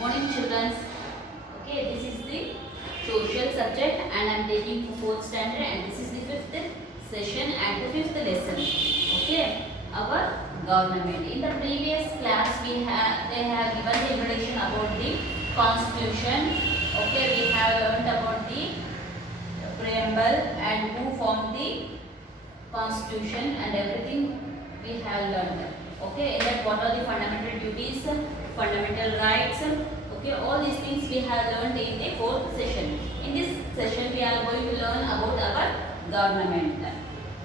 morning, children. Okay, this is the social subject, and I am taking for fourth standard, and this is the fifth session and the fifth lesson. Okay, our government. In the previous class, they have given the introduction about the constitution. Okay, we have learned about the preamble and who formed the constitution and everything we have learned. Okay, in that what are the fundamental duties, fundamental rights. Okay, all these things we have learned in the fourth session. In this session we are going to learn about our government.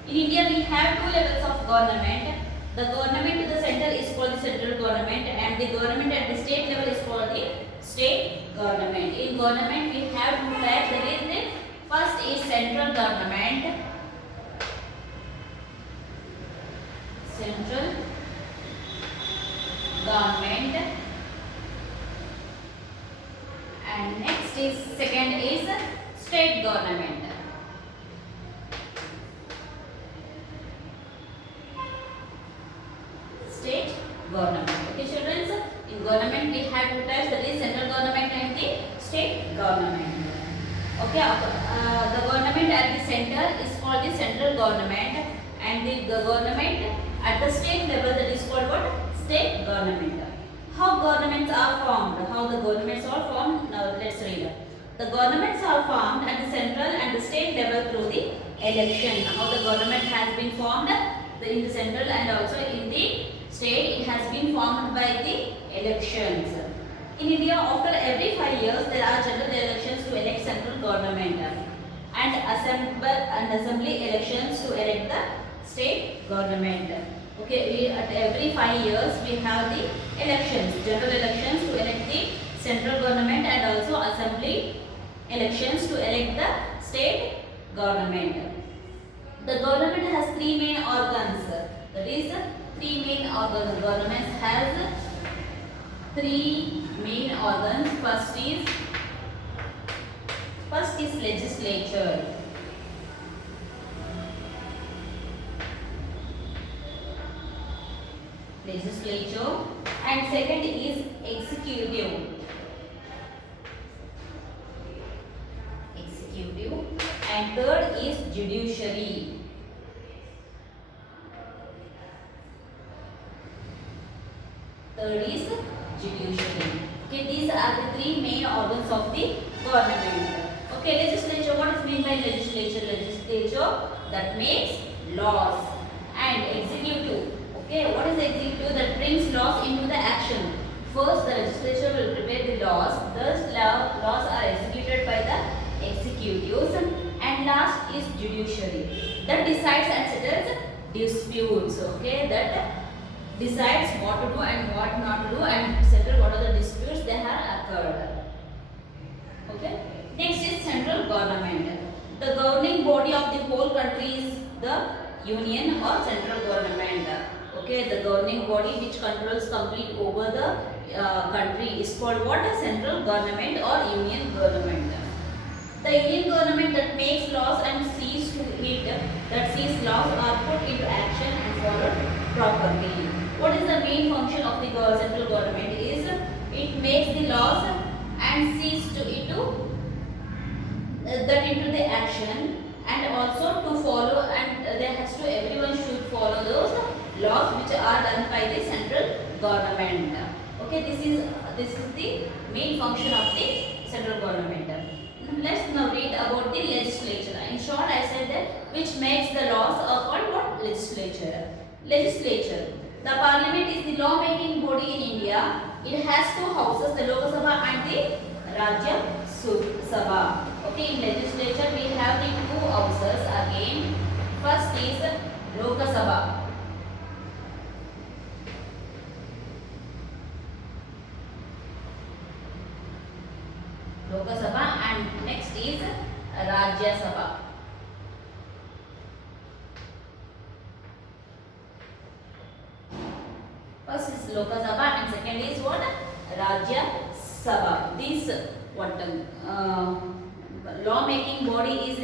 In India we have two levels of government. The government to the center is called the central government, and the government at the state level is called the state government. In government we have two types. There is the first is central government. Central government, and next is second is state government. State government. Okay, children. In government we have two types. That is central government and the state government. Okay, the government at the center is called the central government, and the government at the state level, that is called what? State government. How governments are formed? How the governments are formed? Now let's read. The governments are formed at the central and the state level through the election. How the government has been formed in the central and also in the state, it has been formed by the elections. In India, after every 5 years, there are general elections to elect central government and assembly elections to elect the state government. Okay, at every 5 years we have the elections, general elections to elect the central government and also assembly elections to elect the state government. The government has three main organs. That is, three main organs. The government has three main organs. First is legislature. Legislature, and second is executive. And third is judiciary. Okay, these are the three main organs of the government. Okay, legislature. What is meant by legislature? Legislature that makes laws. And executive. Okay, what is executive? That brings laws into the action. First, the legislature will prepare the laws. Thus, laws are executed by the executives. And last is judiciary, that decides and settles disputes. Okay, that decides what to do and what not to do and settle what are the disputes that have occurred. Okay. Next is central government. The governing body of the whole country is the union or central government. Okay, the governing body which controls complete over the country is called what? A central government or union government. The union government that makes laws and sees to it that sees laws are put into action and followed properly. What is the main function of the central government? Is it makes the laws and sees to it that into the action, and also to follow, and there has to everyone should follow those laws which are done by the central government. Okay, this is the main function of the central government. Let's now read about the legislature. In short, I said that which makes the laws are called what? Legislature. Legislature. The parliament is the law-making body in India. It has two houses, the Lok Sabha and the Rajya Sabha. Okay, in legislature we have the two houses again. First is Lok Sabha. Lok Sabha, and next is Rajya Sabha. First is Lok Sabha and second is what? Rajya Sabha. This law-making body is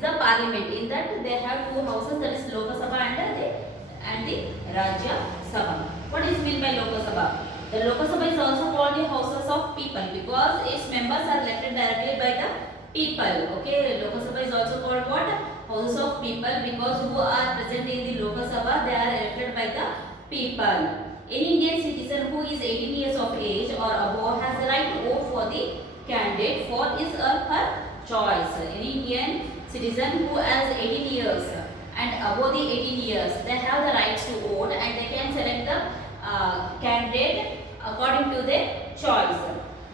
the parliament. In that they have two houses, that is Lok Sabha and the Rajya Sabha. What is meant by Lok Sabha? The Lok Sabha is also called the houses of people because its members are elected directly by the people. Okay, Lok Sabha is also called what? Houses of people because who are present in the Lok Sabha, they are elected by the people. Any Indian citizen who is 18 years of age or above has the right to vote for the candidate for his or her choice. Any Indian citizen who has 18 years and above the 18 years, they have the rights to vote and they can select the candidate according to their choice.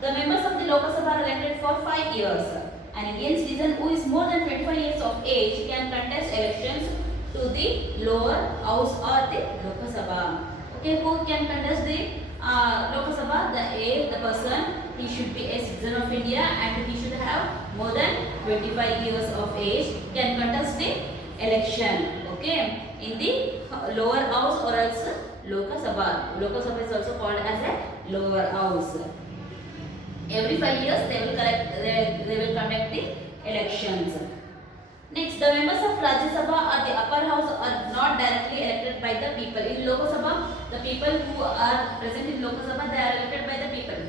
The members of the Lok Sabha are elected for 5 years. An Indian citizen who is more than 25 years of age can contest elections to the lower house or the Lok Sabha. Okay, who can contest the Lok Sabha? The person, he should be a citizen of India and he should have more than 25 years of age, can contest the election. Okay, in the lower house or else Lok Sabha. Lok Sabha is also called as a lower house. Every 5 years they will conduct the elections. Next, the members of Rajya Sabha or the upper house are not directly elected by the people. In Lok Sabha, the people who are present in Lok Sabha, they are elected by the people.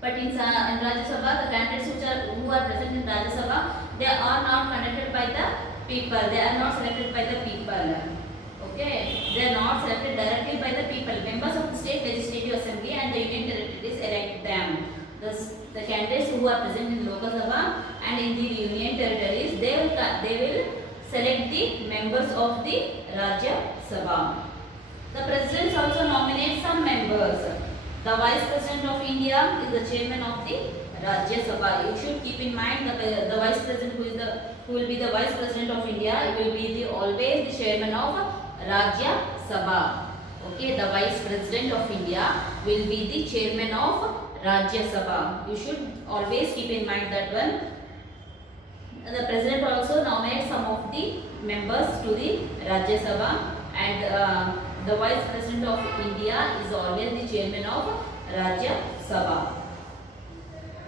But in Rajya Sabha, the candidates who are present in Rajya Sabha, they are not conducted by the people. They are not selected by the people. Okay, they are not selected directly by the people. Members of the state legislative assembly and the union territories elect them. The candidates who are present in Lok Sabha and in the union territories, they will select the members of the Rajya Sabha. The president also nominates some members. The vice president of India is the chairman of the Rajya Sabha. You should keep in mind the vice president who will be the vice president of India will be always the chairman of Rajya Sabha. Okay, the vice president of India will be the chairman of Rajya Sabha. You should always keep in mind that one. The president also nominates some of the members to the Rajya Sabha and the vice president of India is always the chairman of Rajya Sabha.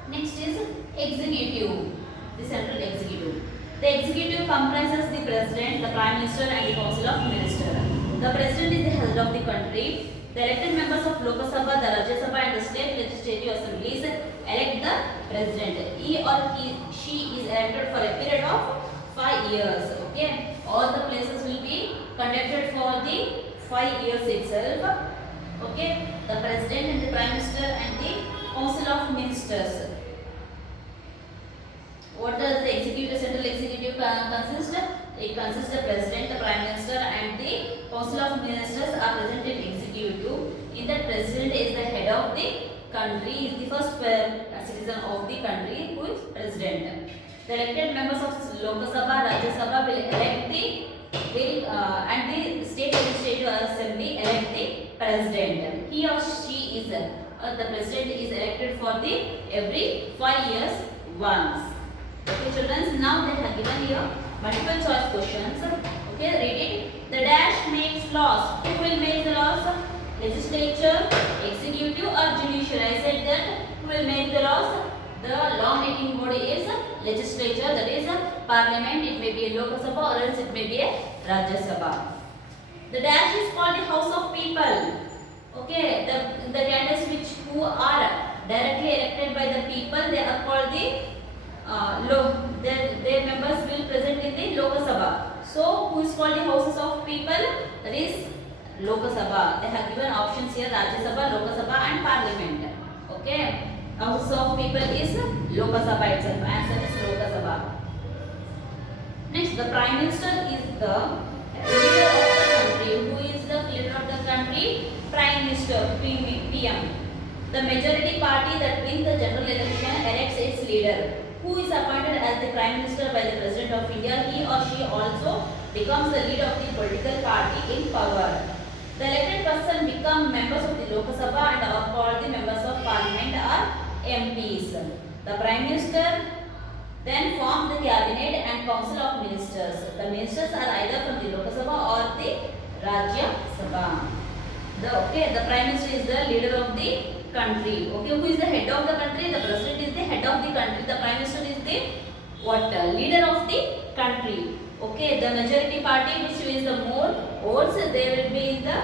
Next is executive, the central executive. The executive comprises the president, the prime minister and the council of ministers. The president is the head of the country. The elected members of Lok Sabha, the Rajya Sabha and the state legislative assemblies elect the president. He or she is elected for a period of 5 years. Okay, all the places will be conducted for the 5 years itself. Okay, the president and the prime minister and the council of ministers. What does the executive, central executive consist? It consists of the president, the prime minister and the council of ministers are present in executive. In that, president is the head of the country, is the first citizen of the country who is president. The elected members of Lok Sabha, Rajya Sabha will elect and the state legislative assembly elect the president. He or she is the president is elected for the every 5 years once. Okay, children. Now they have given here multiple choice questions. Okay, read it. The dash makes laws. Who will make the laws? Legislature, executive, or judiciary? I said that who will make the laws? The law-making body is legislature. That is parliament. It may be a Lok Sabha or else it may be a Rajya Sabha. The dash is called the house of people. Okay, the candidates who are directly elected by the people, they are called the their members will present in the Lok Sabha. So, who is called the houses of people? That is Lok Sabha. They have given options here: Rajya Sabha, Lok Sabha, and Parliament. Okay, houses of people is Lok Sabha itself. Answer is Lok Sabha. Next, the Prime Minister is the leader of the country. Who is the leader of the country? Prime Minister, PM. The majority party that wins the general election elects its leader. Who is appointed as the Prime Minister by the President of India, he or she also becomes the leader of the political party in power. The elected person become members of the Lok Sabha and are called the members of Parliament or MPs. The Prime Minister then forms the cabinet and council of ministers. The ministers are either from the Lok Sabha or the Rajya Sabha. The Prime Minister is the leader of the country. Okay, who is the head of the country? The president is the head of the country. The prime minister is the leader of the country. Okay, the majority party which wins the more votes, they will be in the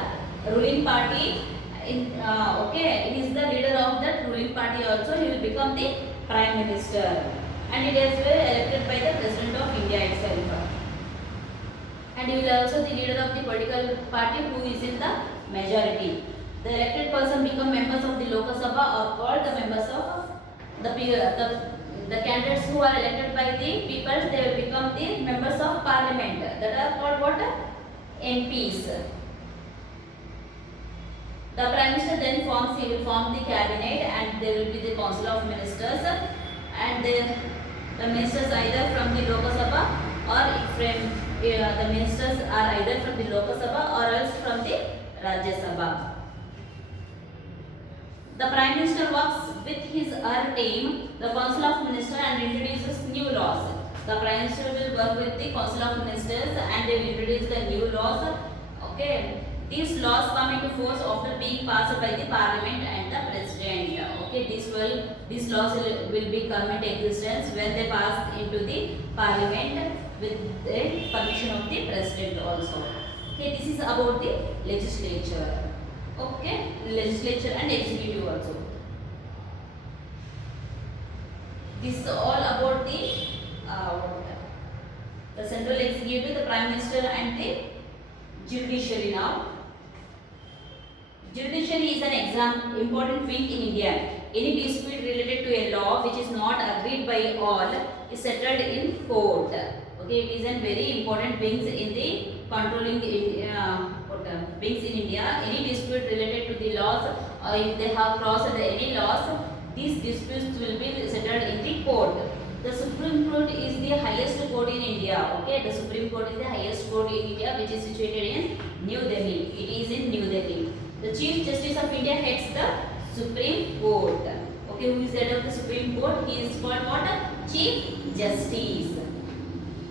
ruling party. Okay, he is the leader of that ruling party. Also, he will become the prime minister, and it is elected by the president of India itself. And he will also the leader of the political party who is in the majority. The elected person become members of the Lok Sabha or called the members of the candidates who are elected by the people. They will become the members of parliament. That are called what? MPs. The prime minister then he will form the cabinet, and there will be the council of ministers, and the ministers either from the Lok Sabha or from the ministers are either from the Lok Sabha or else from the Rajya Sabha. The prime minister works with his team, the council of ministers, and introduces new laws. The prime minister will work with the council of ministers and they will introduce the new laws. Okay. These laws come into force after being passed by the parliament and the president. Okay, these laws will be come into existence when they pass into the parliament with the permission of the president also. Okay, this is about the legislature. Okay, legislature and executive also. This is all about the central executive, the prime minister, and the judiciary now. Judiciary is an important thing in India. Any dispute related to a law which is not agreed by all is settled in court. Okay, it is a very important thing in the controlling things in India. Any dispute related to the laws, or if they have crossed any laws, these disputes will be settled in the court. The Supreme Court is the highest court in India. Okay, the Supreme Court is the highest court in India, which is situated in New Delhi. It is in New Delhi. The Chief Justice of India heads the Supreme Court. Okay, who is head of the Supreme Court? He is called what? Chief Justice.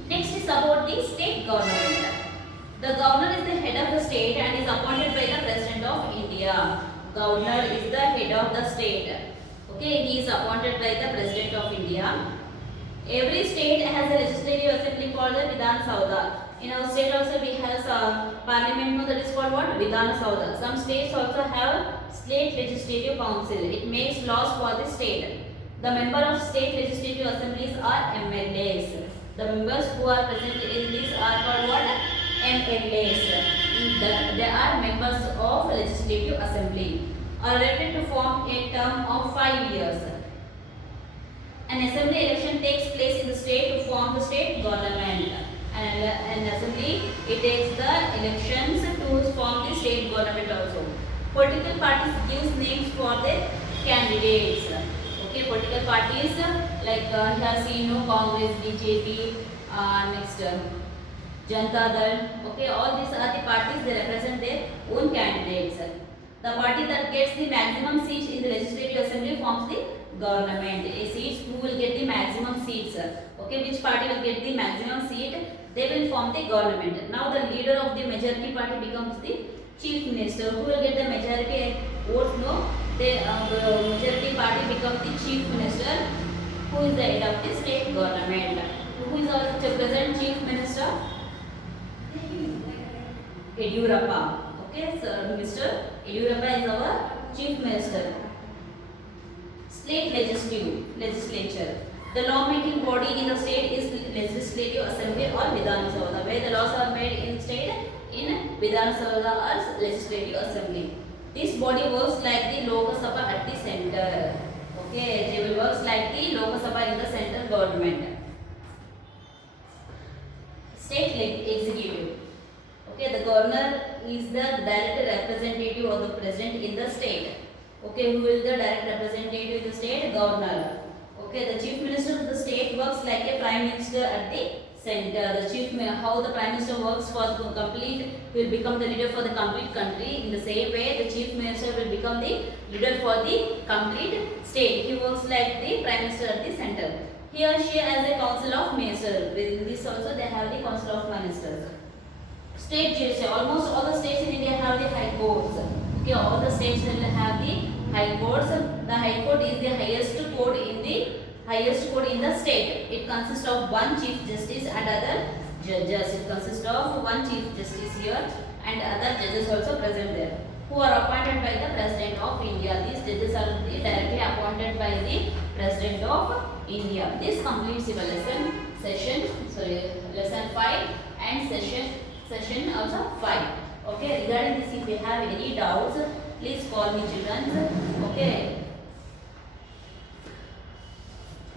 Next is about the state government. The governor is the head of the state and is appointed by the President of India. Governor is the head of the state. Okay, he is appointed by the President of India. Every state has a legislative assembly called the Vidhan Sabha. In our state also we have parliament that is called what? Vidhan Sabha. Some states also have state legislative council. It makes laws for the state. The member of state legislative assemblies are MLAs. The members who are present in this are called what? MLAs. They are members of legislative assembly. Are elected to form a term of 5 years. An assembly election takes place in the state to form the state government. An assembly, it takes the elections to form the state government also. Political parties gives names for their candidates. Okay, political parties like you have seen Congress, BJP, next Janata Dal. Okay, all these are the parties, they represent their own candidates. The party that gets the maximum seats in the legislative assembly forms the government. A seats who will get the maximum seats. Okay, which party will get the maximum seat, they will form the government. Now the leader of the majority party becomes the chief minister. Who will get the majority votes? No, the majority party becomes the chief minister, who is the head of the state government. Who is our present chief minister? Yediyurappa. Okay, so Mr. Yediyurappa is our chief minister. State legislature. The law-making body in the state is legislative assembly or Vidhan Sabha. Where the laws are made in state in Vidhan Sabha or legislative assembly. This body works like the Lok Sabha at the center. Okay, they will work like the Lok Sabha in the central government. State executive. Okay, the governor is the direct representative of the president in the state. Okay, who is the direct representative in the state? Governor. Okay, the chief minister of the state works like a prime minister at the center. How the prime minister works for the complete, will become the leader for the complete country. In the same way, the chief minister will become the leader for the complete state. He works like the prime minister at the center. He or she has a council of ministers. Within this also they have the council of ministers. State judiciary. Almost all the states in India have the high courts. Okay, all the states will have the high courts. The high court is the highest court in the state. It consists of one chief justice and other judges. It consists of one chief justice here and other judges also present there, who are appointed by the President of India. These judges are directly appointed by the President of India. This completes your lesson 5 and session also 5. Okay, regarding this, if you have any doubts, please call me, children. Okay.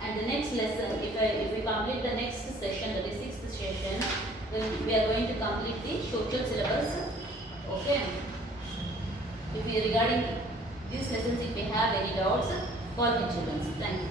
And the next lesson, if we complete the next session, that is 6th session, then we are going to complete the social syllabus. Okay. If you regarding these lessons, if you have any doubts, call me, children. Thank you.